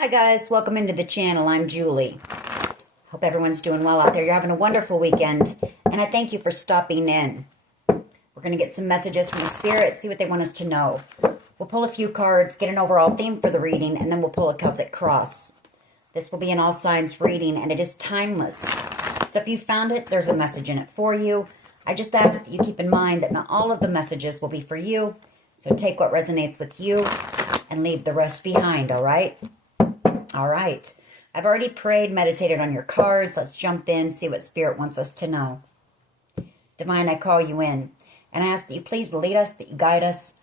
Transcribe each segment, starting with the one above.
Hi guys, welcome into the channel. I'm Julie. Hope everyone's doing well out there. You're having a wonderful weekend, and I thank you for stopping in. We're going to get some messages from the Spirit, see what they want us to know. We'll pull a few cards, get an overall theme for the reading, and then we'll pull a Celtic cross. This will be an all signs reading, and it is timeless. So if you found it, there's a message in it for you. I just ask that you keep in mind that not all of the messages will be for you. So take what resonates with you and leave the rest behind, all right? All right. I've already prayed, meditated on your cards. Let's jump in, see what Spirit wants us to know. Divine, I call you in, and I ask that you please lead us, that you guide us,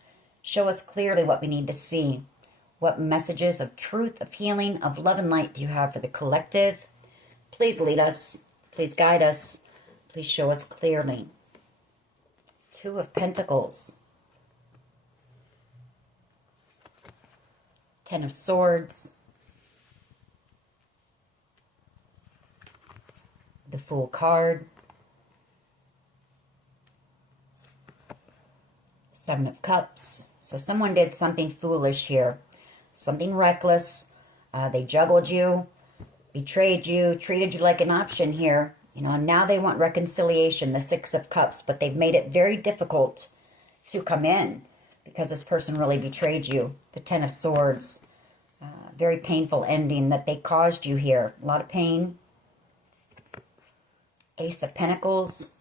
show us clearly what we need to see. What messages of truth, of healing, of love and light do you have for the collective? Please lead us. Please guide us. Please show us clearly. Two of Pentacles. Ten of Swords. The Fool card. Seven of Cups. So someone did something foolish here. Something reckless. They juggled you, betrayed you, treated you like an option here. You know, and now they want reconciliation, the Six of Cups, but they've made it very difficult to come in because this person really betrayed you. The Ten of Swords. Very painful ending that they caused you here. A lot of pain. Ace of Pentacles.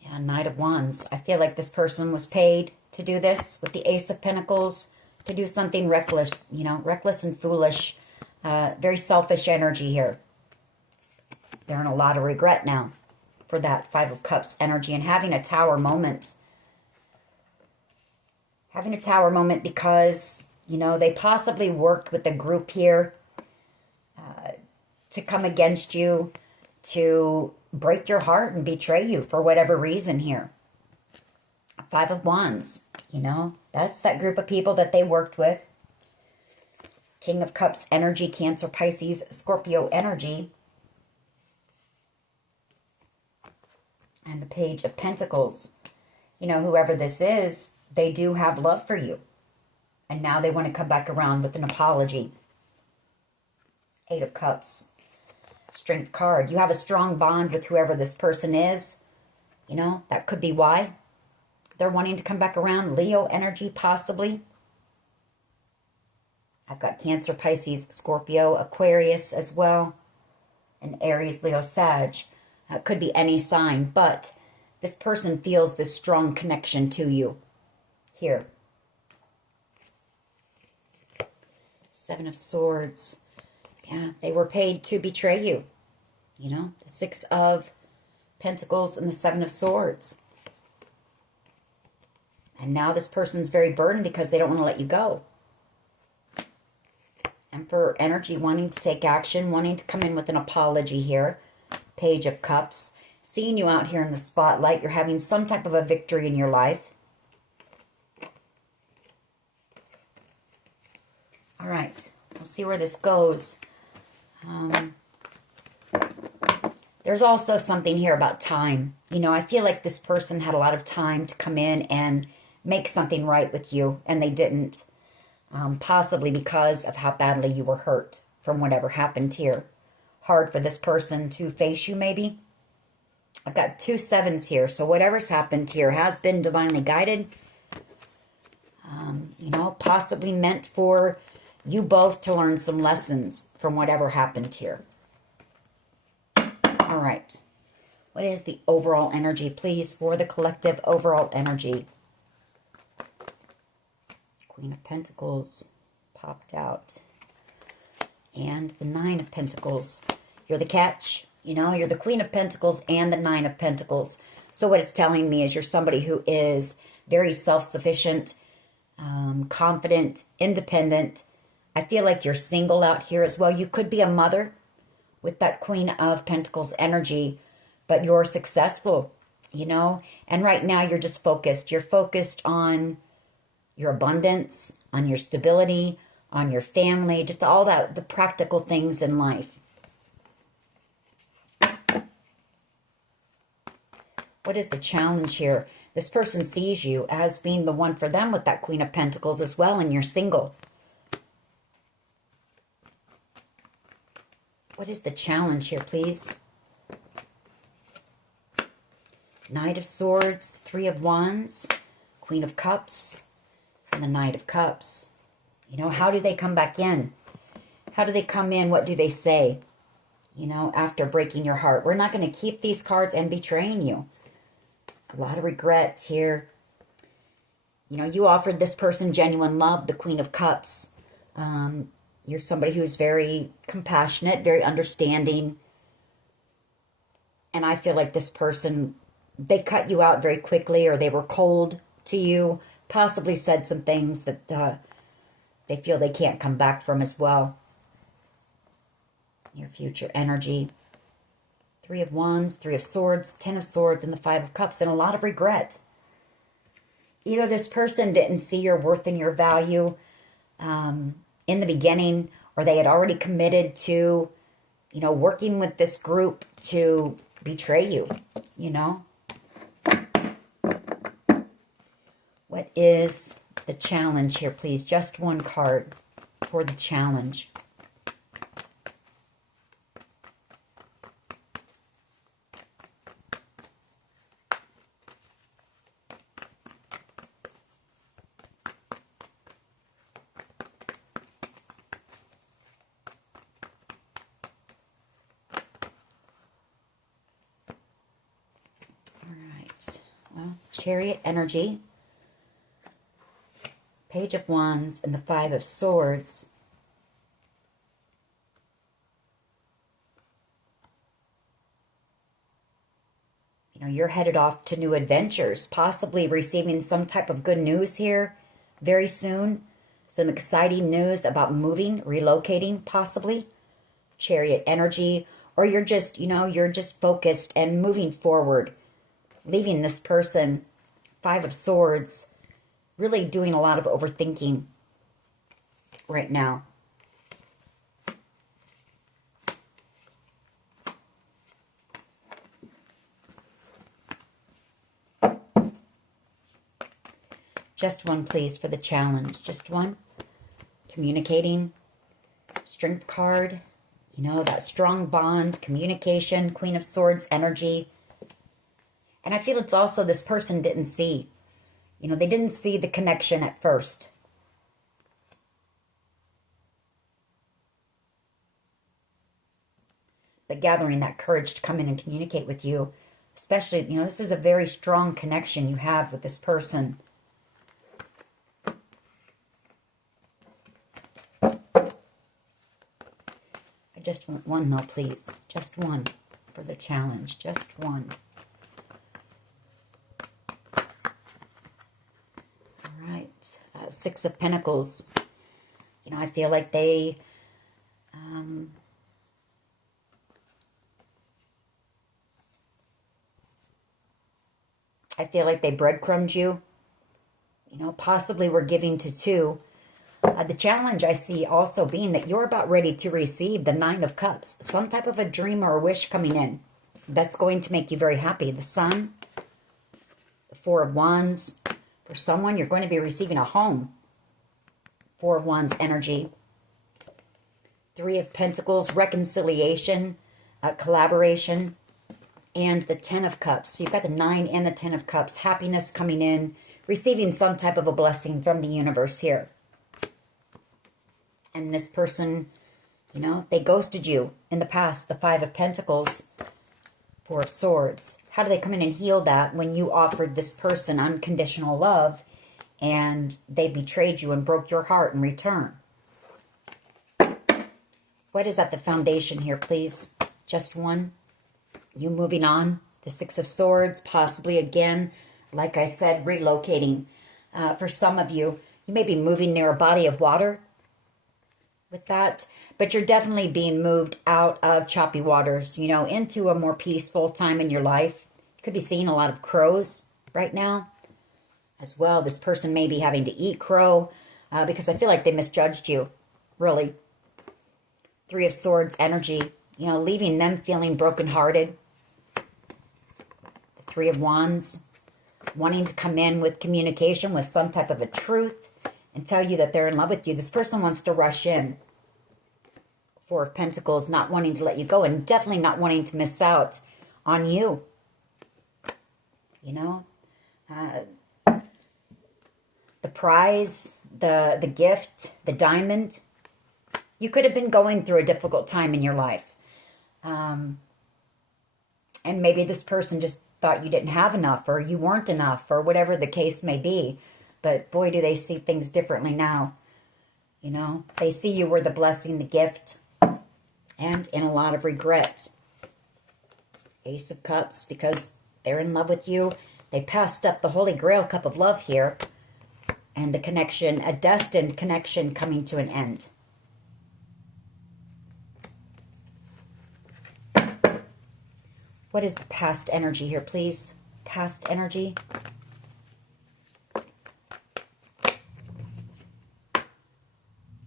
Yeah, Knight of Wands. I feel like this person was paid to do this with the Ace of Pentacles, to do something reckless, you know, reckless and foolish. Very selfish energy here. They're in a lot of regret now for that Five of Cups energy and having a tower moment. Having a tower moment because, you know, they possibly worked with a group here to come against you, to break your heart and betray you for whatever reason here. Five of Wands, you know, that's that group of people that they worked with. King of Cups energy, Cancer, Pisces, Scorpio energy. And the Page of Pentacles. You know, whoever this is, they do have love for you. And now they want to come back around with an apology. Eight of Cups. Strength card. You have a strong bond with whoever this person is. You know, that could be why they're wanting to come back around. Leo energy, possibly. I've got Cancer, Pisces, Scorpio, Aquarius as well. And Aries, Leo, Sag. It could be any sign, but this person feels this strong connection to you. Here. Seven of Swords. Yeah, they were paid to betray you. You know, the Six of Pentacles and the Seven of Swords. And now this person's very burdened because they don't want to let you go. Emperor energy, wanting to take action, wanting to come in with an apology here. Page of Cups. Seeing you out here in the spotlight, you're having some type of a victory in your life. All right, we'll see where this goes. There's also something here about time. You know, I feel like this person had a lot of time to come in and make something right with you, and they didn't. Possibly because of how badly you were hurt from whatever happened here. Hard for this person to face you, maybe. I've got two sevens here, so whatever's happened here has been divinely guided. You know, possibly meant for you both to learn some lessons from whatever happened here. All right. What is the overall energy, please, for the collective overall energy? Queen of Pentacles popped out. And the Nine of Pentacles. You're the catch. You know, you're the Queen of Pentacles and the Nine of Pentacles. So what it's telling me is you're somebody who is very self-sufficient, confident, independent. I feel like you're single out here as well. You could be a mother with that Queen of Pentacles energy, but you're successful, you know. And right now you're just focused. You're focused on your abundance, on your stability, on your family, just all that, the practical things in life. What is the challenge here? This person sees you as being the one for them with that Queen of Pentacles as well, and you're single. What is the challenge here, please? Knight of Swords, Three of Wands, Queen of Cups, and the Knight of Cups. You know, how do they come back in? How do they come in? What do they say? You know, after breaking your heart. We're not going to keep these cards and betraying you. A lot of regret here. You know, you offered this person genuine love, the Queen of Cups. You're somebody who's very compassionate, very understanding. And I feel like this person, they cut you out very quickly, or they were cold to you, possibly said some things that they feel they can't come back from as well. Your future energy. Three of Wands, Three of Swords, Ten of Swords, and the Five of Cups, and a lot of regret. Either this person didn't see your worth and your value in the beginning, or they had already committed to, you know, working with this group to betray you, you know. What is the challenge here, please? Just one card for the challenge. Chariot energy, Page of Wands, and the Five of Swords. You know, you're headed off to new adventures, possibly receiving some type of good news here very soon. Some exciting news about moving, relocating, possibly. Chariot energy, or you're just, you know, you're just focused and moving forward, leaving this person. Five of Swords, really doing a lot of overthinking right now. Just one, please, for the challenge. Just one. Communicating. Strength card. You know, that strong bond. Communication. Queen of Swords energy. And I feel it's also this person didn't see. You know, they didn't see the connection at first. But gathering that courage to come in and communicate with you. Especially, you know, this is a very strong connection you have with this person. I just want one, though, please. Just one for the challenge. Just one. Six of Pentacles. You know, I feel like they breadcrumbed you. You know, possibly were giving to two. The challenge I see also being that you're about ready to receive the Nine of Cups. Some type of a dream or a wish coming in. That's going to make you very happy. The Sun. The Four of Wands. For someone, you're going to be receiving a home. Four of Wands energy. Three of Pentacles, reconciliation, collaboration, and the Ten of Cups. So you've got the Nine and the Ten of Cups. Happiness coming in, receiving some type of a blessing from the universe here. And this person, you know, they ghosted you in the past. The Five of Pentacles, Four of Swords. How do they come in and heal that when you offered this person unconditional love and they betrayed you and broke your heart in return? What is at the foundation here, please? Just one. You moving on. The Six of Swords, possibly again, like I said, relocating. For some of you, you may be moving near a body of water with that, but you're definitely being moved out of choppy waters, you know, into a more peaceful time in your life. You could be seeing a lot of crows right now as well. This person may be having to eat crow because I feel like they misjudged you, really. Three of Swords energy, you know, leaving them feeling brokenhearted. The Three of Wands, wanting to come in with communication, with some type of a truth, and tell you that they're in love with you. This person wants to rush in. Four of Pentacles, not wanting to let you go and definitely not wanting to miss out on you. You know, the prize, the gift, the diamond. You could have been going through a difficult time in your life. And maybe this person just thought you didn't have enough, or you weren't enough, or whatever the case may be. But boy, do they see things differently now. You know, they see you were the blessing, the gift, and in a lot of regret. Ace of Cups, because they're in love with you. They passed up the Holy Grail cup of love here. And the connection, a destined connection coming to an end. What is the past energy here, please? Past energy.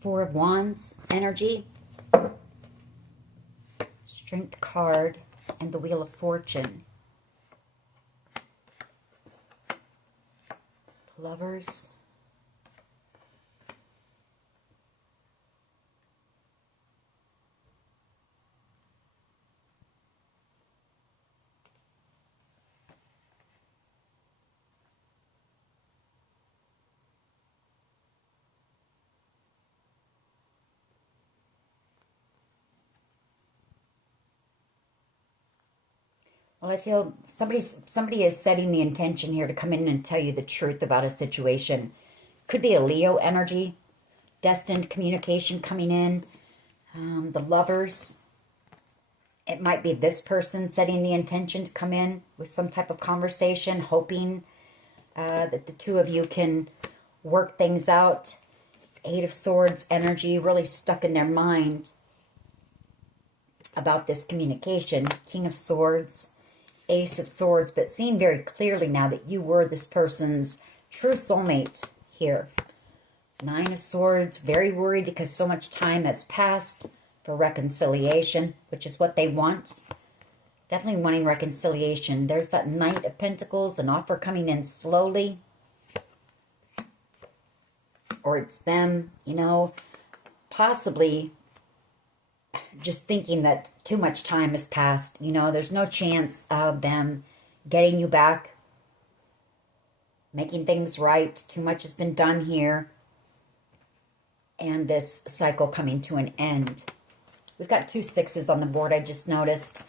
Four of Wands energy. Strength card and the Wheel of Fortune. Lovers. Well, I feel somebody is setting the intention here to come in and tell you the truth about a situation. Could be a Leo energy, destined communication coming in. The Lovers. It might be this person setting the intention to come in with some type of conversation, hoping that the two of you can work things out. Eight of Swords energy, really stuck in their mind about this communication. King of Swords. Ace of Swords, but seeing very clearly now that you were this person's true soulmate here. Nine of Swords, very worried because so much time has passed for reconciliation, which is what they want. Definitely wanting reconciliation. There's that Knight of Pentacles, an offer coming in slowly. Or it's them, you know, possibly just thinking that too much time has passed. You know, there's no chance of them getting you back, making things right. Too much has been done here. And this cycle coming to an end. We've got two sixes on the board, I just noticed.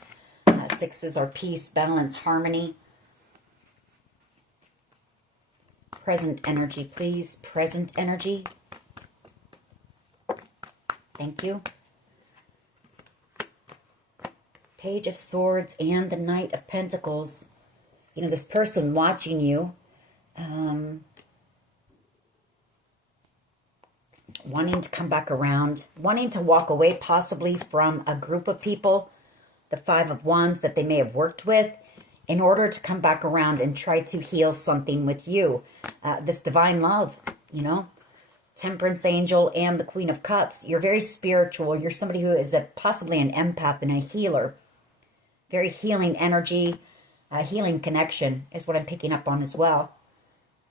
Sixes are peace, balance, harmony. Present energy, please. Present energy. Thank you. Page of Swords and the Knight of Pentacles. You know, this person watching you, wanting to come back around, wanting to walk away possibly from a group of people, the Five of Wands that they may have worked with, in order to come back around and try to heal something with you. This divine love, you know, Temperance Angel and the Queen of Cups. You're very spiritual. You're somebody who is possibly an empath and a healer. Very healing energy, healing connection is what I'm picking up on as well.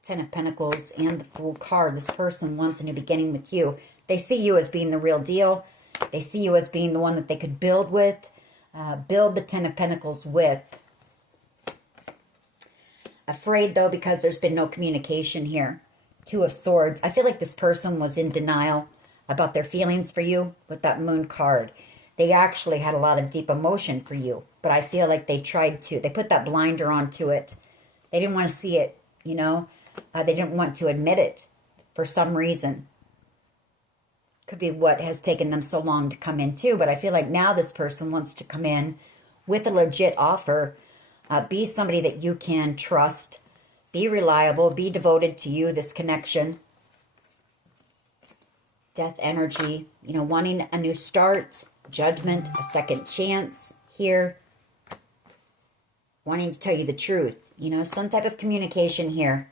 Ten of Pentacles and the Fool card. This person wants a new beginning with you. They see you as being the real deal. They see you as being the one that they could build with, build the Ten of Pentacles with. Afraid, though, because there's been no communication here. Two of Swords. I feel like this person was in denial about their feelings for you with that Moon card. They actually had a lot of deep emotion for you, but I feel like they put that blinder onto it. They didn't want to see it, you know. They didn't want to admit it for some reason. Could be what has taken them so long to come in too, but I feel like now this person wants to come in with a legit offer. Be somebody that you can trust. Be reliable. Be devoted to you, this connection. Death energy, you know, wanting a new start. Judgment, a second chance here. Wanting to tell you the truth. You know, some type of communication here.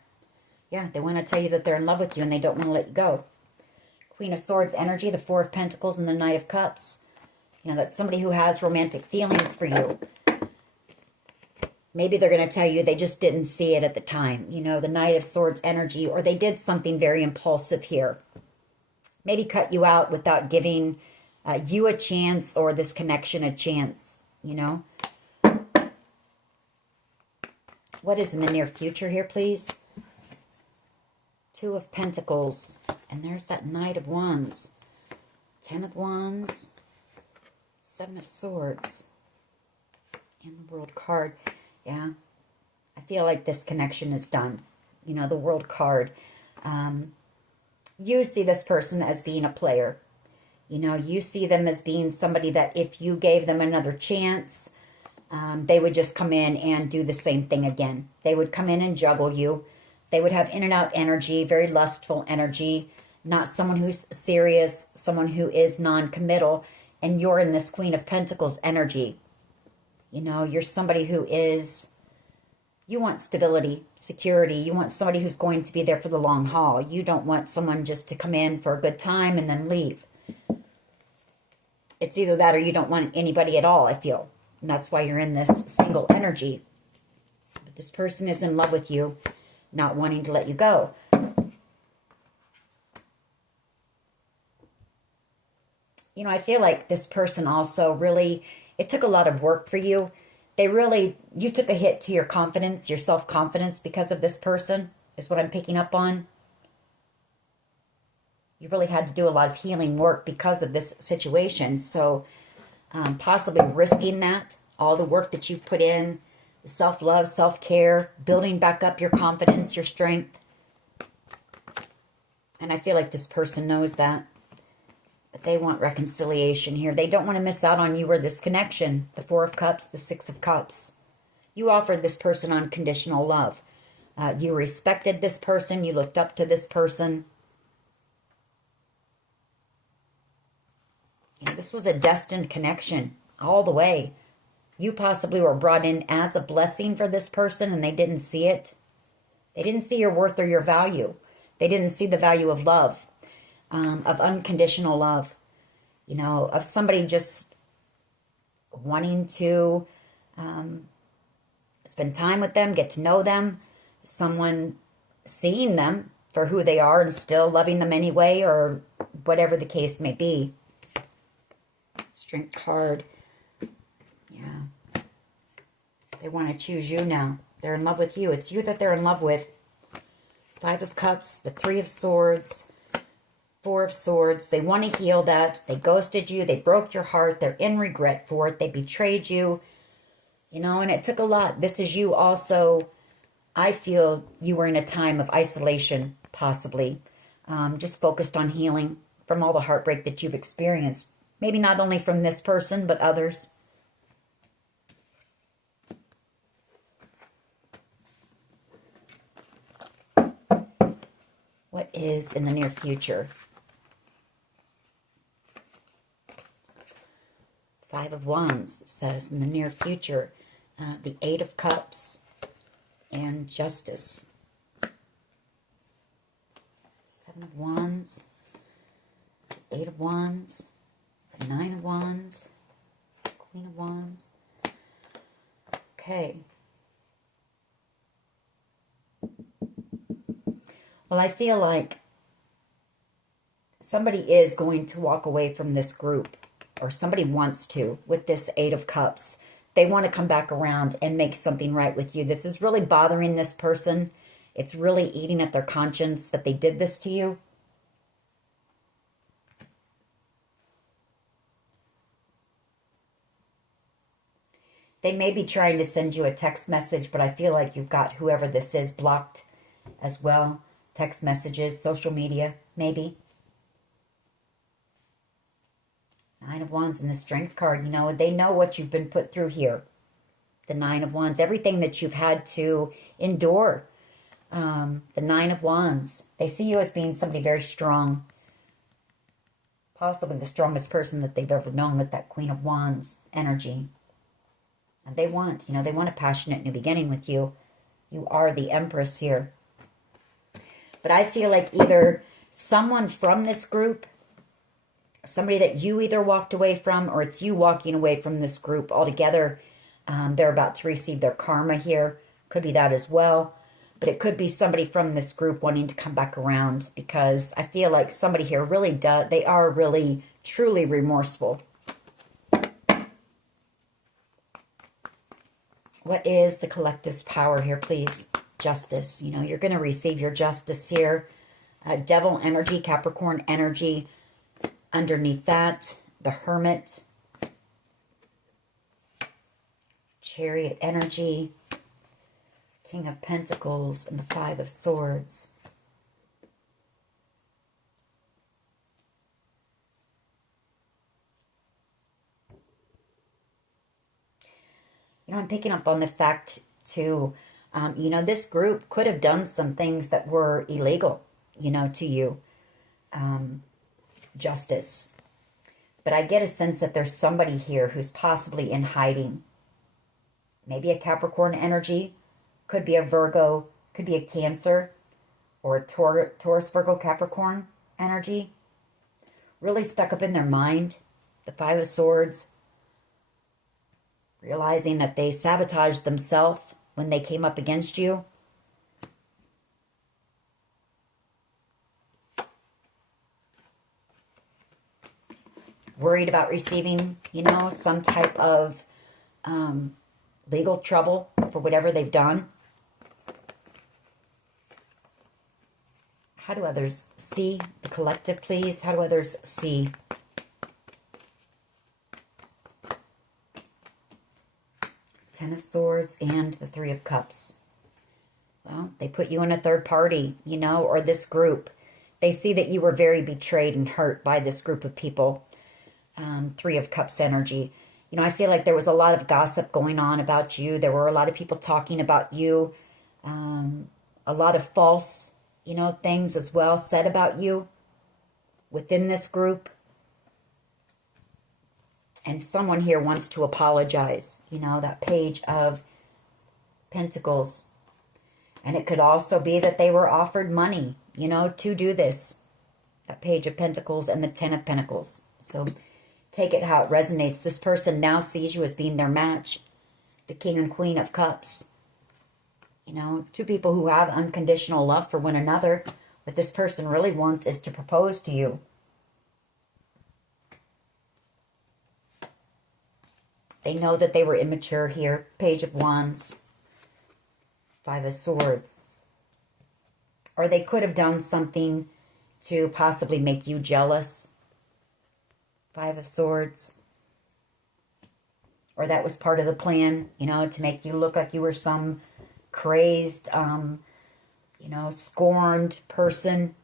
Yeah, they want to tell you that they're in love with you and they don't want to let you go. Queen of Swords energy, the Four of Pentacles and the Knight of Cups. You know, that's somebody who has romantic feelings for you. Maybe they're going to tell you they just didn't see it at the time. You know, the Knight of Swords energy, or they did something very impulsive here. Maybe cut you out without giving you a chance or this connection a chance, you know. What is in the near future here, please? Two of Pentacles. And there's that Knight of Wands. 10 of Wands. 7 of Swords. And the World card. Yeah. I feel like this connection is done. You know, the World card. You see this person as being a player. You know, you see them as being somebody that if you gave them another chance, they would just come in and do the same thing again. They would come in and juggle you. They would have in and out energy, very lustful energy, not someone who's serious, someone who is non-committal, and you're in this Queen of Pentacles energy. You know, you're somebody who is, you want stability, security. You want somebody who's going to be there for the long haul. You don't want someone just to come in for a good time and then leave. It's either that or you don't want anybody at all, I feel. And that's why you're in this single energy. But this person is in love with you, not wanting to let you go. You know, I feel like this person also really, it took a lot of work for you. You took a hit to your confidence, your self-confidence because of this person, is what I'm picking up on. You really had to do a lot of healing work because of this situation. So possibly risking that, all the work that you put in, self-love, self-care, building back up your confidence, your strength. And I feel like this person knows that. But they want reconciliation here. They don't want to miss out on you or this connection. The 4 of Cups, the 6 of Cups. You offered this person unconditional love. You respected this person. You looked up to this person. You know, this was a destined connection all the way. You possibly were brought in as a blessing for this person and they didn't see it. They didn't see your worth or your value. They didn't see the value of love. Of unconditional love, you know, of somebody just wanting to spend time with them, get to know them, someone seeing them for who they are and still loving them anyway, or whatever the case may be. Strength card. Yeah. They want to choose you now. They're in love with you. It's you that they're in love with. 5 of Cups, the 3 of Swords, 4 of Swords. They want to heal that. They ghosted you. They broke your heart. They're in regret for it. They betrayed you. You know, and it took a lot. This is you also. I feel you were in a time of isolation, possibly. Just focused on healing from all the heartbreak that you've experienced. Maybe not only from this person, but others. What is in the near future? 5 of Wands says in the near future, the 8 of Cups and Justice. 7 of Wands, 8 of Wands, the 9 of Wands, Queen of Wands. Okay. Well, I feel like somebody is going to walk away from this group, or somebody wants to, with this 8 of Cups. They want to come back around and make something right with you. This is really bothering this person. It's really eating at their conscience that they did this to you. They may be trying to send you a text message, but I feel like you've got whoever this is blocked as well. Text messages, social media, maybe. 9 of Wands and the Strength card, you know, they know what you've been put through here. The 9 of Wands, everything that you've had to endure. The 9 of Wands, they see you as being somebody very strong. Possibly the strongest person that they've ever known with that Queen of Wands energy. And they want, you know, they want a passionate new beginning with you. You are the Empress here. But I feel like either someone from this group, somebody that you either walked away from, or it's you walking away from this group altogether. They're about to receive their karma here. Could be that as well. But it could be somebody from this group wanting to come back around, because I feel like somebody here really does, they are really, truly remorseful. What is the collective's power here, please? Justice. You know, you're going to receive your justice here. Devil energy, Capricorn energy. Underneath that, the Hermit. Chariot energy. King of Pentacles and the Five of Swords. You know, I'm picking up on the fact, too, you know, this group could have done some things that were illegal, you know, to you. Justice. But I get a sense that there's somebody here who's possibly in hiding. Maybe a Capricorn energy. Could be a Virgo. Could be a Cancer. Or a Taurus, Virgo, Capricorn energy. Really stuck up in their mind. The Five of Swords. Realizing that they sabotaged themselves when they came up against you. Worried about receiving, you know, some type of legal trouble for whatever they've done. How do others see the collective, please? How do others see? Ten of Swords and the Three of Cups. Well, they put you in a third party, you know, or this group. They see that you were very betrayed and hurt by this group of people. Three of Cups energy. You know, I feel like there was a lot of gossip going on about you. There were a lot of people talking about you. A lot of false, you know, things as well said about you within this group. And someone here wants to apologize. You know, that Page of Pentacles. And it could also be that they were offered money, you know, to do this. That Page of Pentacles and the Ten of Pentacles. So take it how it resonates. This person now sees you as being their match. The King and Queen of Cups. You know, two people who have unconditional love for one another. What this person really wants is to propose to you. They know that they were immature here. Page of Wands. Five of Swords. Or they could have done something to possibly make you jealous. Five of Swords. Or that was part of the plan, you know, to make you look like you were some crazed, you know, scorned person.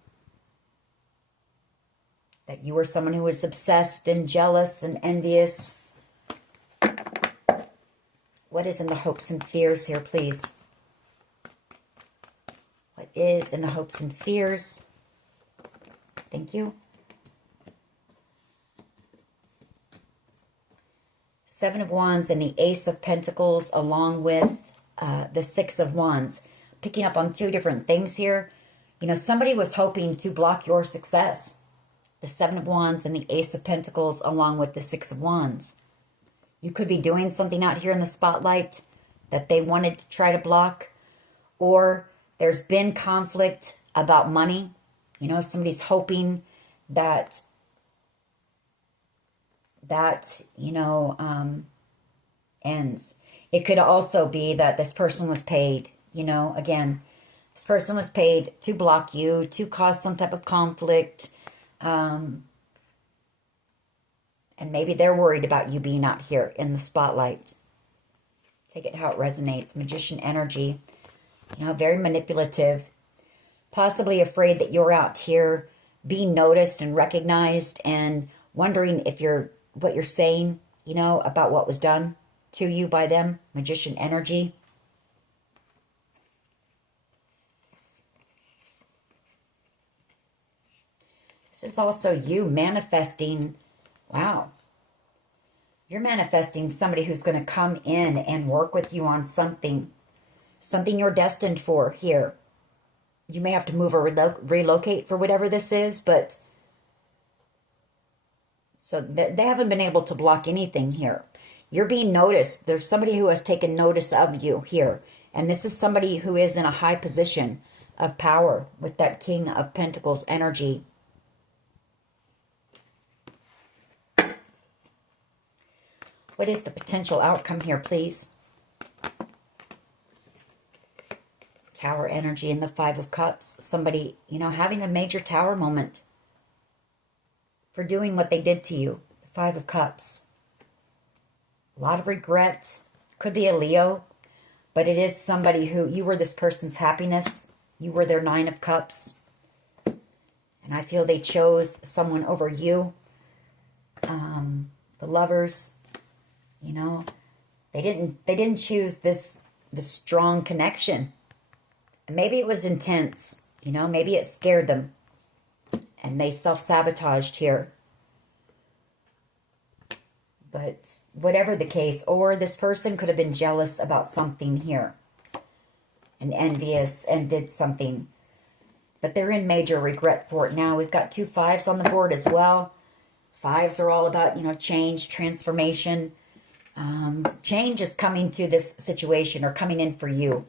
That you were someone who was obsessed and jealous and envious. What is in the hopes and fears here, please? What is in the hopes and fears? Thank you. Seven of Wands and the Ace of Pentacles along with the Six of Wands. Picking up on two different things here. You know, somebody was hoping to block your success. The Seven of Wands and the Ace of Pentacles along with the Six of Wands. You could be doing something out here in the spotlight that they wanted to try to block. Or there's been conflict about money. You know, somebody's hoping that you know, ends. It could also be that this person was paid, you know, again, this person was paid to block you, to cause some type of conflict. And maybe they're worried about you being out here in the spotlight. Take it how it resonates. Magician energy. You know, very manipulative. Possibly afraid that you're out here being noticed and recognized and wondering if what you're saying, you know, about what was done to you by them. Magician energy. This is also you manifesting. Wow. You're manifesting somebody who's going to come in and work with you on something. Something you're destined for here. You may have to move or relocate for whatever this is, but so they haven't been able to block anything here. You're being noticed. There's somebody who has taken notice of you here And this is somebody who is in a high position of power with that King of Pentacles energy. What is the potential outcome here, please? Tower energy and the Five of Cups. Somebody, you know, having a major tower moment for doing what they did to you. The Five of Cups. A lot of regret. Could be a Leo, but it is somebody who, you were this person's happiness. You were their Nine of Cups. And I feel they chose someone over you. The Lovers, you know, they didn't choose this strong connection. And maybe it was intense, you know, maybe it scared them. And they self-sabotaged here. But whatever the case, or this person could have been jealous about something here. And envious and did something. But they're in major regret for it now. We've got 2 5s on the board as well. 5s are all about, you know, change, transformation. Change is coming to this situation or coming in for you.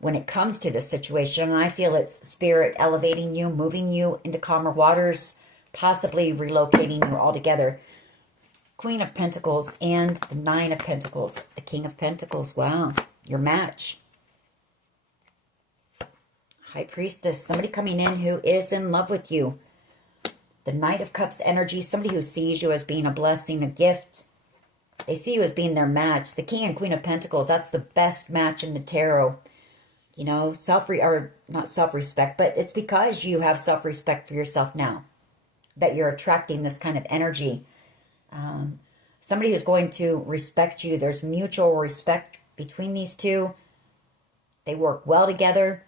When it comes to this situation, and I feel it's Spirit elevating you, moving you into calmer waters, possibly relocating you altogether. Queen of Pentacles and the Nine of Pentacles, the King of Pentacles. Wow, your match. High Priestess, somebody coming in who is in love with you. The Knight of Cups energy, somebody who sees you as being a blessing, a gift. They see you as being their match. The King and Queen of Pentacles, that's the best match in the tarot. You know, not self-respect, but it's because you have self-respect for yourself now that you're attracting this kind of energy. Somebody who's going to respect you. There's mutual respect between these two. They work well together.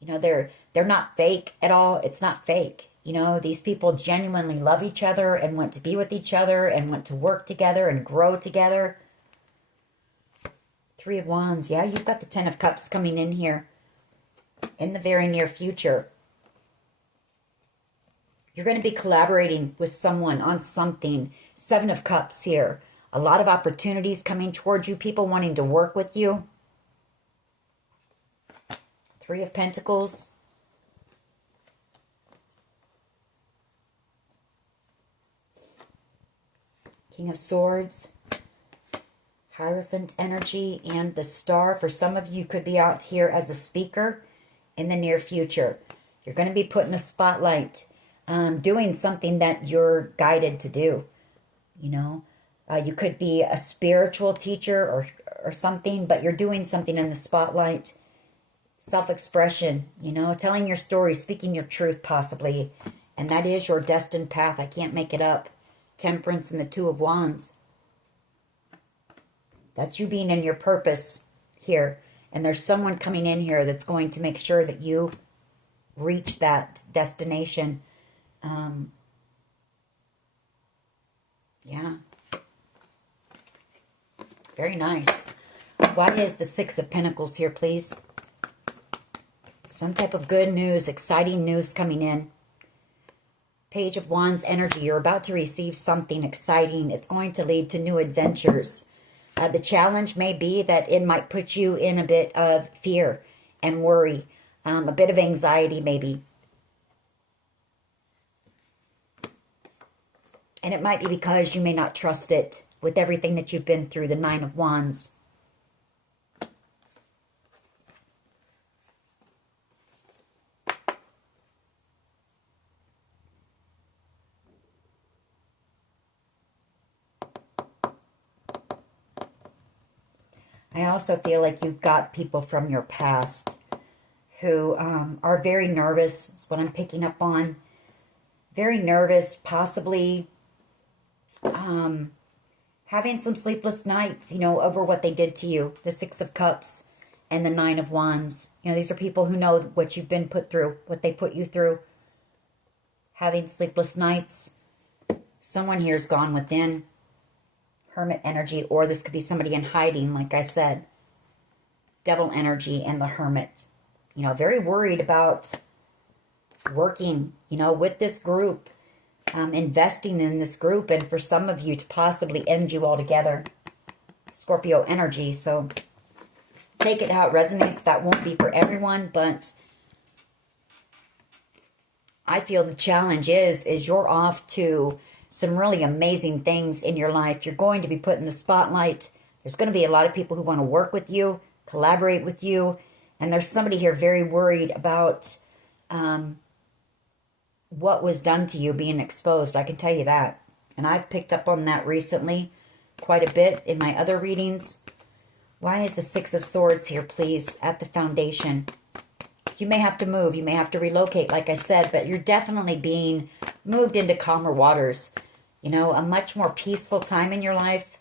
You know, they're not fake at all. It's not fake. You know, these people genuinely love each other and want to be with each other and want to work together and grow together. 3 of Wands. Yeah, you've got the 10 of Cups coming in here in the very near future. You're going to be collaborating with someone on something. 7 of Cups here. A lot of opportunities coming towards you. People wanting to work with you. 3 of Pentacles. King of Swords. Hierophant energy and the Star. For some of you could be out here as a speaker in the near future. You're going to be put in the spotlight. Doing something that you're guided to do, you know. You could be a spiritual teacher or something, but you're doing something in the spotlight. Self-expression, you know, telling your story, speaking your truth possibly. And that is your destined path. I can't make it up. Temperance and the 2 of Wands. That's you being in your purpose here. And there's someone coming in here that's going to make sure that you reach that destination. Yeah. Very nice. Why is the 6 of Pentacles here, please? Some type of good news, exciting news coming in. Page of Wands energy. You're about to receive something exciting. It's going to lead to new adventures. The challenge may be that it might put you in a bit of fear and worry. A bit of anxiety maybe. And it might be because you may not trust it with everything that you've been through, the 9 of Wands. I also feel like you've got people from your past who are very nervous. That's what I'm picking up on. Very nervous, possibly having some sleepless nights, you know, over what they did to you. The 6 of Cups and the 9 of Wands. You know, these are people who know what you've been put through, what they put you through. Having sleepless nights. Someone here has gone within. Hermit energy, or this could be somebody in hiding, like I said. Devil energy and the Hermit. You know, very worried about working, you know, with this group. Investing in this group, and for some of you to possibly end you altogether. Scorpio energy, so Take it how it resonates. That won't be for everyone, but I feel the challenge is you're off to some really amazing things in your life. You're going to be put in the spotlight. There's going to be a lot of people who want to work with you, collaborate with you, and there's somebody here very worried about what was done to you being exposed. I can tell you that. And I've picked up on that recently quite a bit in my other readings. Why is the Six of Swords here, please, at the foundation? You may have to move. You may have to relocate, like I said, but you're definitely being moved into calmer waters. You know, a much more peaceful time in your life.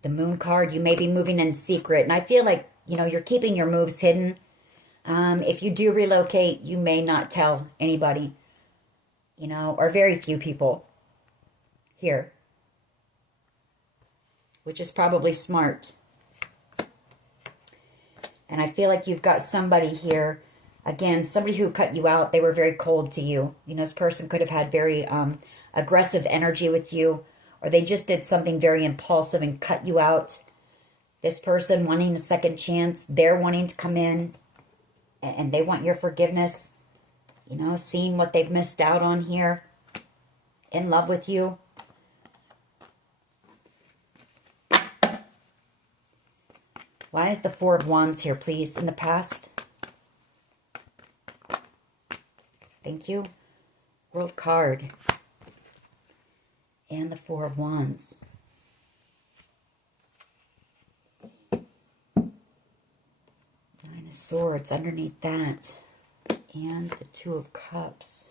The Moon card, you may be moving in secret. And I feel like, you know, you're keeping your moves hidden. If you do relocate, you may not tell anybody, you know, or very few people here, which is probably smart. And I feel like you've got somebody here, again, somebody who cut you out. They were very cold to you. You know, this person could have had very aggressive energy with you, or they just did something very impulsive and cut you out. This person wanting a second chance, they're wanting to come in and they want your forgiveness. You know, seeing what they've missed out on here, in love with you. Why is the Four of Wands here, please, in the past? Thank you. World card. And the Four of Wands. Nine of Swords underneath that. And the Two of Cups.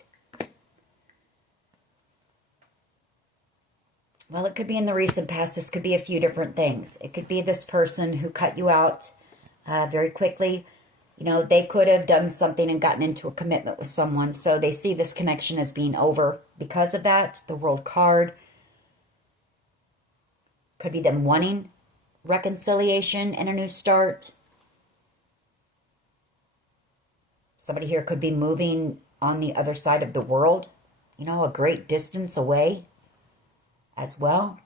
Well, it could be in the recent past. This could be a few different things. It could be this person who cut you out very quickly. You know, they could have done something and gotten into a commitment with someone. So they see this connection as being over because of that. The World card. Could be them wanting reconciliation and a new start. Somebody here could be moving on the other side of the world. You know, a great distance away as well.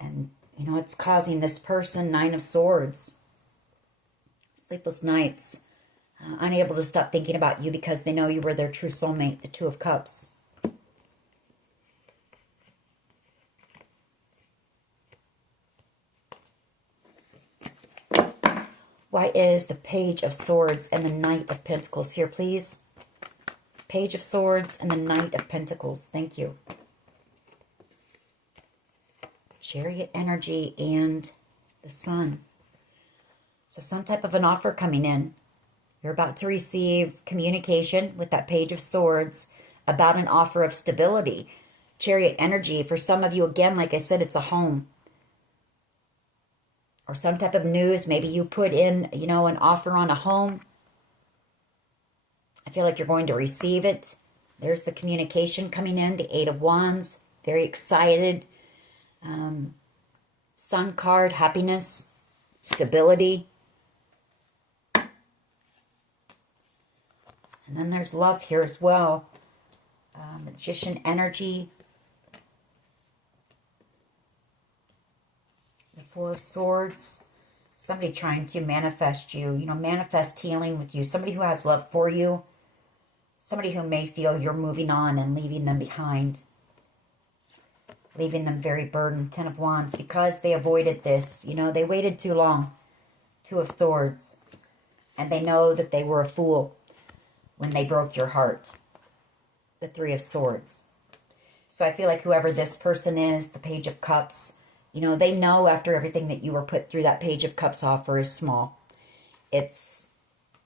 And, you know, it's causing this person, Nine of Swords, sleepless nights, unable to stop thinking about you because they know you were their true soulmate, the Two of Cups. Why is the Page of Swords and the Knight of Pentacles here, please? Page of Swords and the Knight of Pentacles. Thank you. Chariot energy and the Sun. So some type of an offer coming in. You're about to receive communication with that Page of Swords about an offer of stability. Chariot energy. For some of you, again, like I said, it's a home. Or some type of news. Maybe you put in, you know, an offer on a home. I feel like you're going to receive it. There's the communication coming in. The Eight of Wands. Very excited. Sun card. Happiness. Stability. And then there's love here as well. Magician energy. Four of Swords. Somebody trying to manifest you. You know, manifest healing with you. Somebody who has love for you. Somebody who may feel you're moving on and leaving them behind. Leaving them very burdened. Ten of Wands. Because they avoided this. You know, they waited too long. Two of Swords. And they know that they were a fool when they broke your heart. The Three of Swords. So I feel like whoever this person is, the Page of Cups, you know, they know after everything that you were put through, that Page of Cups offer is small. It's,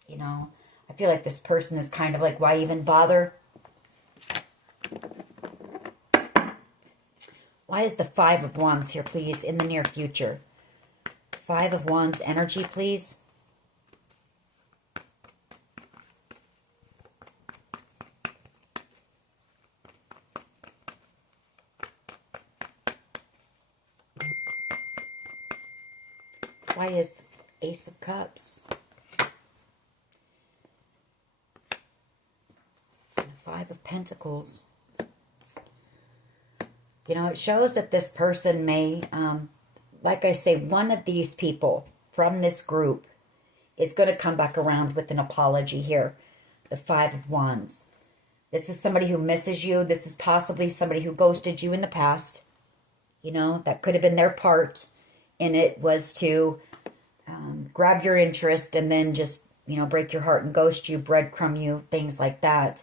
you know, I feel like this person is kind of like, why even bother? Why is the Five of Wands here, please, in the near future? Five of Wands energy, please. Why is the Ace of Cups? Five of Pentacles. You know, it shows that this person may, like I say, one of these people from this group is going to come back around with an apology here. The Five of Wands. This is somebody who misses you. This is possibly somebody who ghosted you in the past. You know, that could have been their part in it, was to grab your interest and then just, you know, break your heart and ghost you, breadcrumb you, things like that.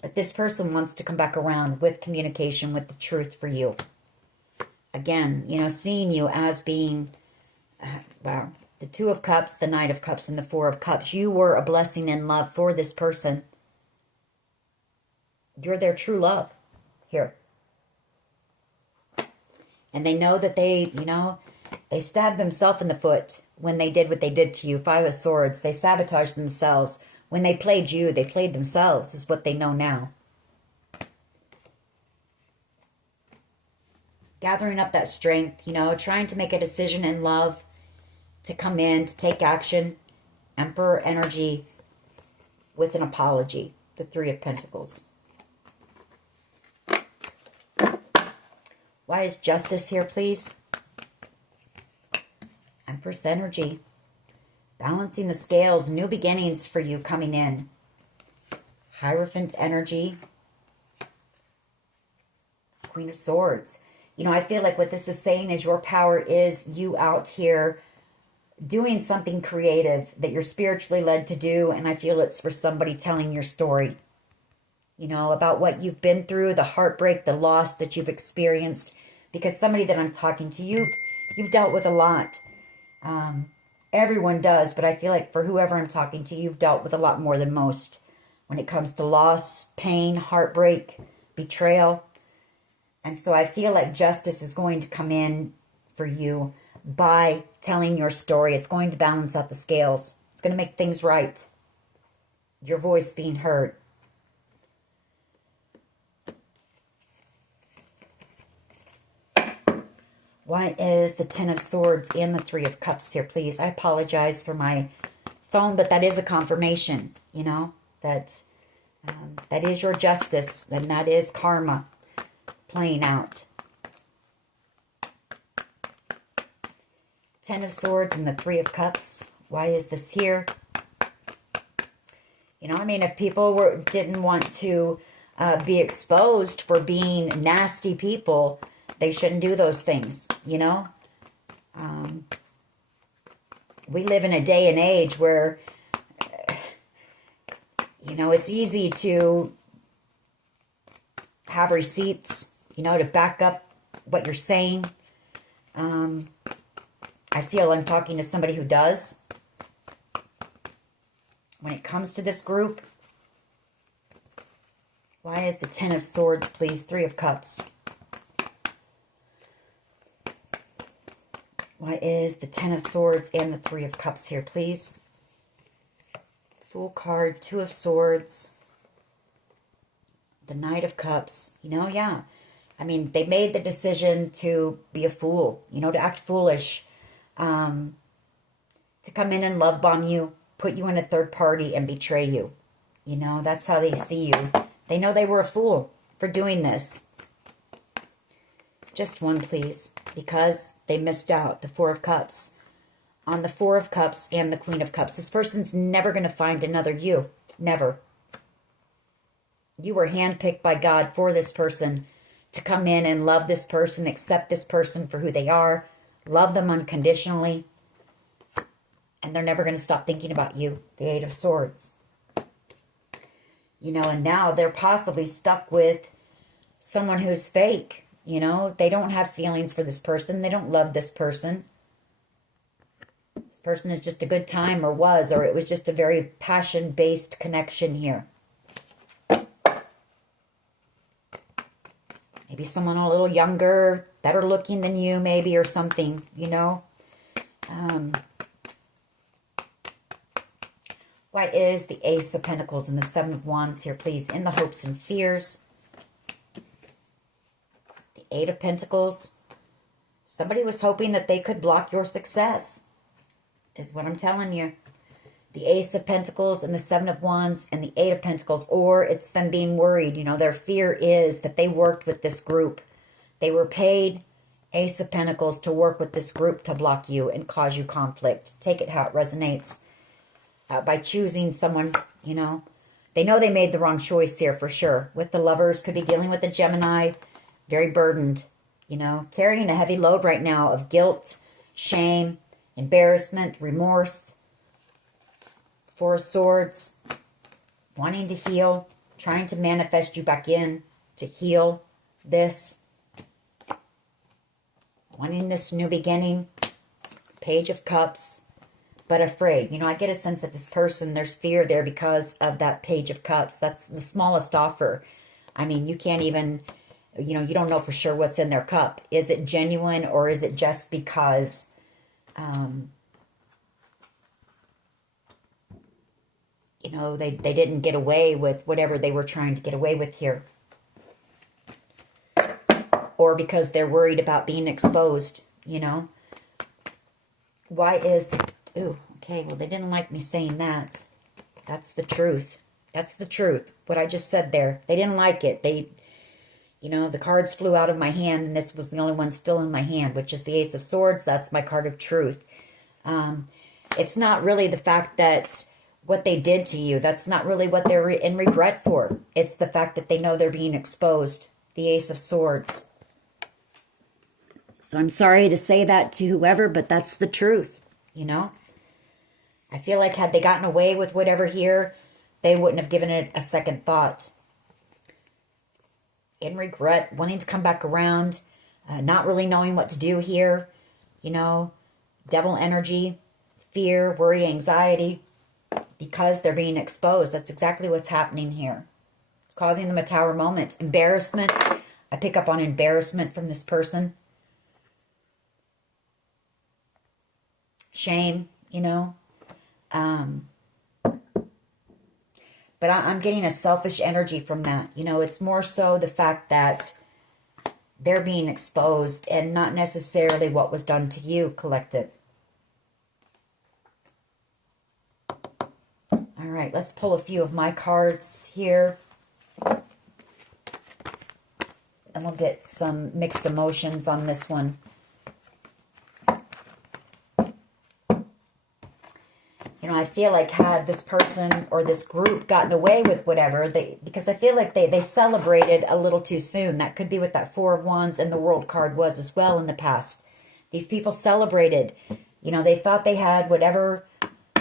But this person wants to come back around with communication, with the truth for you. Again, you know, seeing you as being, well, the Two of Cups, the Knight of Cups, and the Four of Cups. You were a blessing in love for this person. You're their true love here. And they know that they, you know, they stabbed themselves in the foot when they did what they did to you. Five of Swords. They sabotaged themselves. When they played you, they played themselves, is what they know now. Gathering up that strength, you know, trying to make a decision in love, to come in, to take action. Emperor energy with an apology. The Three of Pentacles. Why is Justice here, please? Empress energy. Balancing the scales, new beginnings for you coming in. Hierophant energy. Queen of Swords. You know, I feel like what this is saying is your power is you out here doing something creative that you're spiritually led to do. And I feel it's for somebody telling your story. You know, about what you've been through, the heartbreak, the loss that you've experienced. Because somebody that I'm talking to, you've dealt with a lot. Everyone does, but I feel like for whoever I'm talking to, you've dealt with a lot more than most when it comes to loss, pain, heartbreak, betrayal. And so I feel like justice is going to come in for you by telling your story. It's going to balance out the scales. It's going to make things right. Your voice being heard. Why is the Ten of Swords and the Three of Cups here, please? I apologize for my phone, but that is a confirmation, you know, that that is your justice, and that is karma playing out. Ten of Swords and the Three of Cups. Why is this here? You know, I mean, if people didn't want to be exposed for being nasty people, they shouldn't do those things, you know. We live in a day and age where, you know, it's easy to have receipts, you know, to back up what you're saying. I feel I'm talking to somebody who does. When it comes to this group, why is the Ten of Swords, please? Three of Cups. Why is the Ten of Swords and the Three of Cups here, please? Fool card, Two of Swords, the Knight of Cups. You know, yeah. I mean, they made the decision to be a fool, you know, to act foolish, to come in and love bomb you, put you in a third party and betray you. You know, that's how they see you. They know they were a fool for doing this. Just one, please, because they missed out. The Four of Cups. On the Four of Cups and the Queen of Cups. This person's never going to find another you. Never. You were handpicked by God for this person to come in and love this person, accept this person for who they are, love them unconditionally, and they're never going to stop thinking about you. The Eight of Swords. You know, and now they're possibly stuck with someone who's fake. You know, they don't have feelings for this person. They don't love this person. This person is just a good time, or was, or it was just a very passion-based connection here. Maybe someone a little younger, better looking than you, maybe, or something, you know. Why is the Ace of Pentacles and the Seven of Wands here, please? In the hopes and fears. Eight of Pentacles. Somebody was hoping that they could block your success, is what I'm telling you. the Ace of Pentacles and the Seven of Wands and the Eight of Pentacles, or it's them being worried. You know, their fear is that they worked with this group. They were paid, Ace of Pentacles, to work with this group to block you and cause you conflict. Take it how it resonates. By choosing someone, you know. They know they made the wrong choice here for sure. With the Lovers, could be dealing with a Gemini, very burdened, you know, carrying a heavy load right now of guilt, shame, embarrassment, remorse. Four of Swords, wanting to heal, trying to manifest you back in to heal this, wanting this new beginning. Page of Cups, but afraid. You know, I get a sense that this person, there's fear there because of that Page of Cups. That's the smallest offer. I mean, you can't even, you know, you don't know for sure what's in their cup. Is it genuine, or is it just because you know, they didn't get away with whatever they were trying to get away with here. Or because they're worried about being exposed, you know. Why is the... Ooh, okay, well, they didn't like me saying that. That's the truth. That's the truth. What I just said there. They didn't like it. They, you know, the cards flew out of my hand, and this was the only one still in my hand, which is the Ace of Swords. That's my card of truth. It's not really the fact that what they did to you. That's not really what they're in regret for. It's the fact that they know they're being exposed. The Ace of Swords. So I'm sorry to say that to whoever, but that's the truth, you know. I feel like had they gotten away with whatever here, they wouldn't have given it a second thought. In regret, wanting to come back around, not really knowing what to do here, you know. Devil energy, fear, worry, anxiety. Because they're being exposed. That's exactly what's happening here. It's causing them a tower moment. Embarrassment. I pick up on embarrassment from this person. Shame, you know. But I'm getting a selfish energy from that. You know, it's more so the fact that they're being exposed and not necessarily what was done to you, collective. All right, let's pull a few of my cards here. And we'll get some mixed emotions on this one. You know, I feel like had this person or this group gotten away with whatever, because I feel like they celebrated a little too soon. That could be what that Four of Wands and the World card was as well in the past. These people celebrated. You know, they thought they had whatever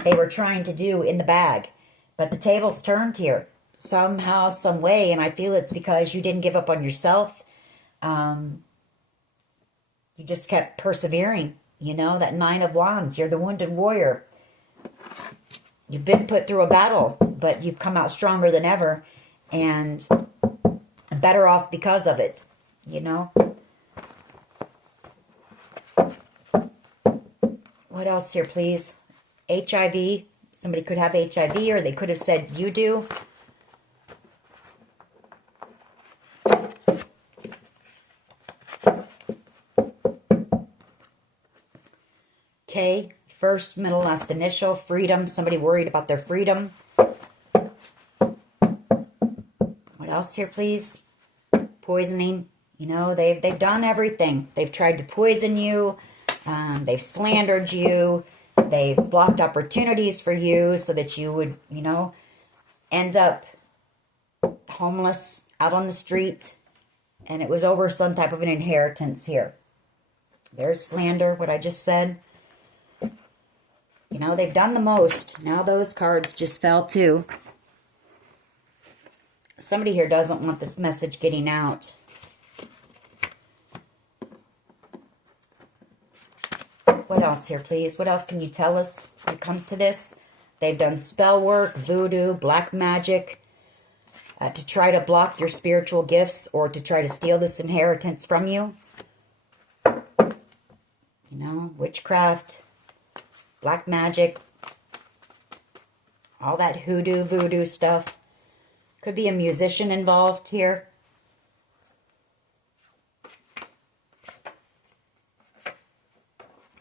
they were trying to do in the bag. But the tables turned here somehow, some way, and I feel it's because you didn't give up on yourself. You just kept persevering, you know, that Nine of Wands. You're the wounded warrior. You've been put through a battle, but you've come out stronger than ever and better off because of it, you know. What else here, please? HIV. Somebody could have HIV, or they could have said, you do. K, first, middle, last initial. Freedom. Somebody worried about their freedom. What else here, please? Poisoning. You know, they've done everything. They've tried to poison you. They've slandered you. They've blocked opportunities for you so that you would, you know, end up homeless, out on the street. And it was over some type of an inheritance here. There's slander, what I just said. You know, they've done the most. Now those cards just fell too. Somebody here doesn't want this message getting out. What else here, please? What else can you tell us when it comes to this? They've done spell work, voodoo, black magic, to try to block your spiritual gifts or to try to steal this inheritance from you. You know, witchcraft, black magic, all that hoodoo, voodoo stuff. Could be a musician involved here.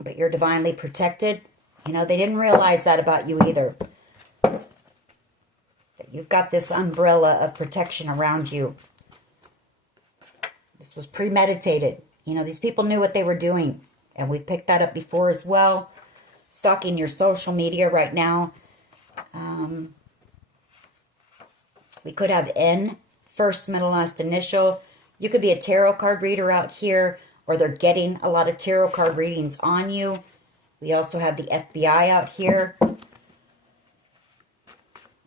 But you're divinely protected. You know, they didn't realize that about you either. You've got this umbrella of protection around you. This was premeditated. You know, these people knew what they were doing. And we've picked that up before as well. Stalking your social media right now. We could have N, first, middle, last initial. You could be a tarot card reader out here, or they're getting a lot of tarot card readings on you. We also have the FBI out here.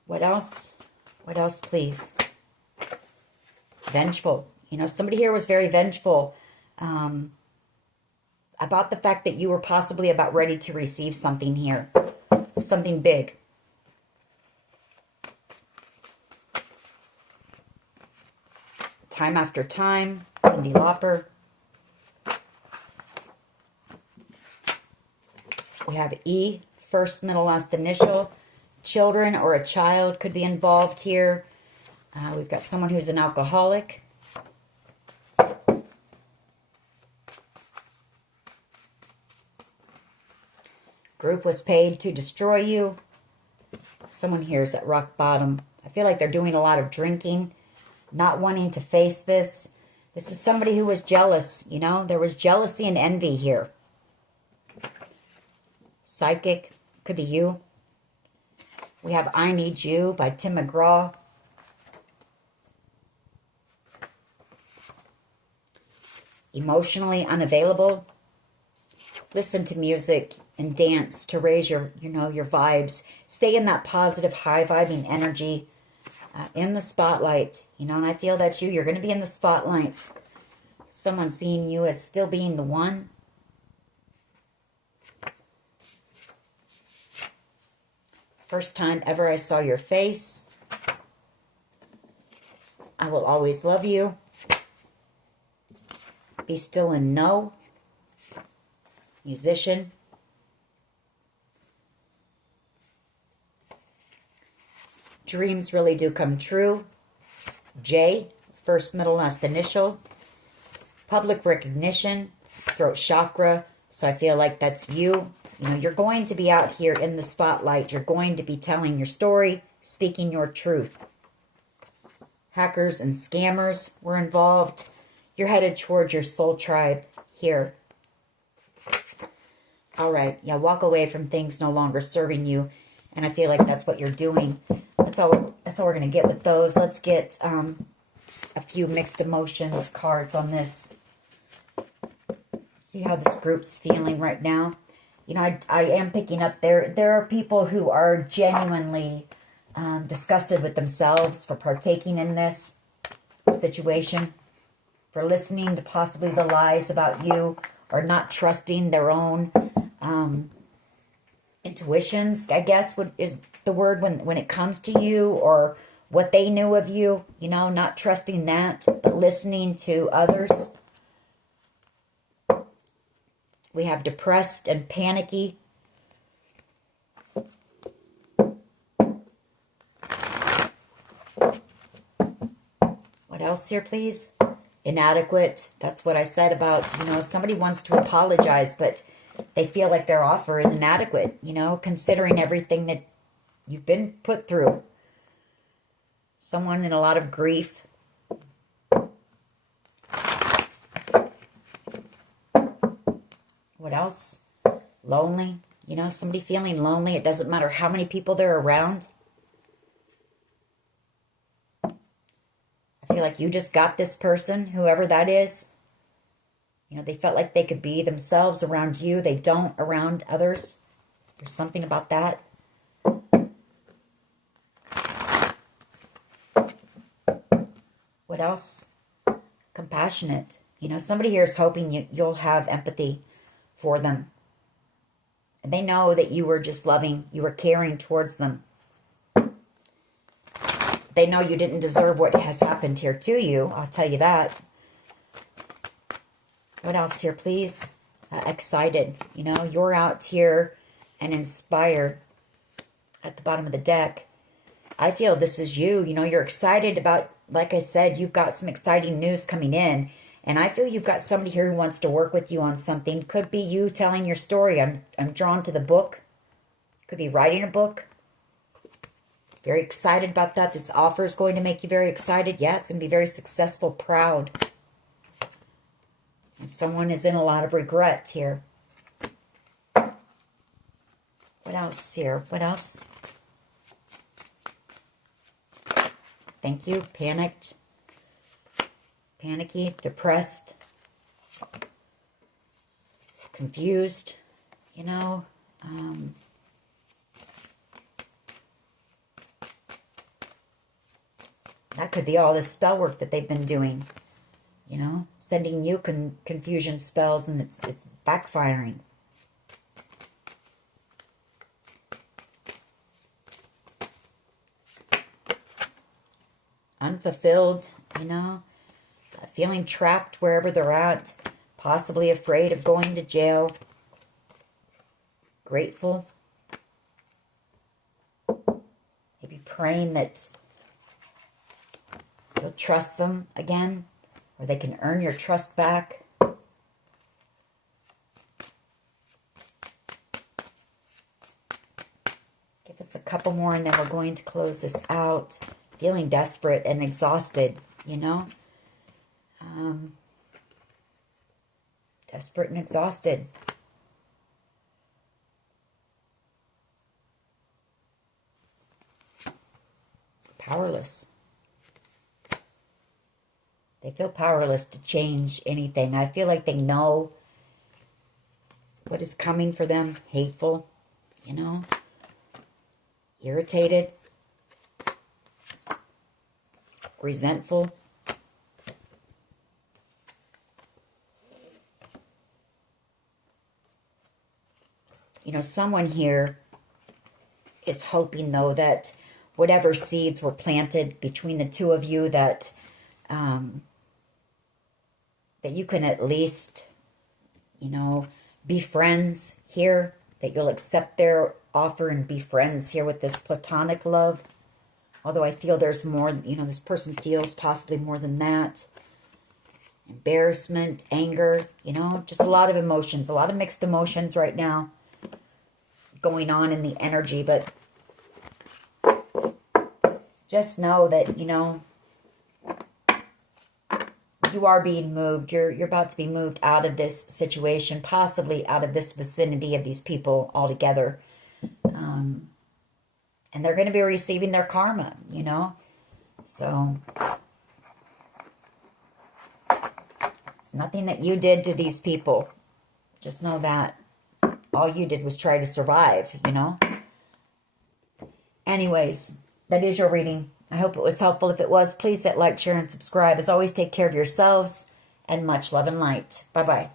What else? What else, please? Vengeful. You know, somebody here was very vengeful about the fact that you were possibly about ready to receive something here. Something big. Time after time. Cyndi Lauper. We have E, first, middle, last initial. Children or a child could be involved here. We've got someone who's an alcoholic. Group was paid to destroy you. Someone here is at rock bottom. I feel like they're doing a lot of drinking, not wanting to face this. This is somebody who was jealous, you know. There was jealousy and envy here. Psychic, could be you. We have I Need You by Tim McGraw. Emotionally unavailable. Listen to music and dance to raise your, your vibes. Stay in that positive, high-vibing energy in the spotlight. You know, and I feel that's you. You're going to be in the spotlight. Someone seeing you as still being the one. First time ever I saw your face. I will always love you. Be still and know. Musician. Dreams really do come true. J, first, middle, last initial. Public recognition. Throat chakra. So I feel like that's you. You know, you're going to be out here in the spotlight. You're going to be telling your story, speaking your truth. Hackers and scammers were involved. You're headed towards your soul tribe here. All right. Yeah, walk away from things no longer serving you. And I feel like that's what you're doing. That's all we're going to get with those. Let's get a few mixed emotions cards on this. See how this group's feeling right now. You know, I am picking up there are people who are genuinely disgusted with themselves for partaking in this situation, for listening to possibly the lies about you, or not trusting their own intuitions, I guess is the word when it comes to you, or what they knew of you, you know, not trusting that, but listening to others. We have depressed and panicky. What else here, please? Inadequate. That's what I said about, you know, somebody wants to apologize, but they feel like their offer is inadequate, you know, considering everything that you've been put through. Someone in a lot of grief. What else? Lonely. You know, somebody feeling lonely. It doesn't matter how many people they're around. I feel like you just got this person, whoever that is. You know, they felt like they could be themselves around you. They don't around others. There's something about that. What else? Compassionate. You know, somebody here is hoping you'll have empathy for them. And they know that you were just loving, you were caring towards them. They know you didn't deserve what has happened here to you. I'll tell you that. What else here, please? Excited. You know, you're out here and inspired at the bottom of the deck. I feel this is you. You know, you're excited about, like I said, you've got some exciting news coming in. And I feel you've got somebody here who wants to work with you on something. Could be you telling your story. I'm drawn to the book. Could be writing a book. Very excited about that. This offer is going to make you very excited. Yeah, it's going to be very successful, proud. And someone is in a lot of regret here. What else here? What else? Thank you. Panicked. Panicky. Depressed. Confused. You know. That could be all the spell work that they've been doing. You know. Sending you confusion spells, and it's backfiring. Unfulfilled, you know, feeling trapped wherever they're at, possibly afraid of going to jail, grateful, maybe praying that you'll trust them again, or they can earn your trust back. Give us a couple more and then we're going to close this out. Feeling desperate and exhausted, you know. Desperate and exhausted. Powerless. They feel powerless to change anything. I feel like they know what is coming for them. Hateful, you know. Irritated. Resentful. You know, someone here is hoping, though, that whatever seeds were planted between the two of you, that that you can at least, you know, be friends here, that you'll accept their offer and be friends here with this platonic love. Although I feel there's more, you know, this person feels possibly more than that. Embarrassment, anger, you know, just a lot of emotions, a lot of mixed emotions right now going on in the energy. But just know that, you know, you are being moved. You're about to be moved out of this situation, possibly out of this vicinity of these people altogether. And they're going to be receiving their karma, you know. So it's nothing that you did to these people. Just know that all you did was try to survive, you know. Anyways, that is your reading. I hope it was helpful. If it was, please hit like, share, and subscribe. As always, take care of yourselves, and much love and light. Bye-bye.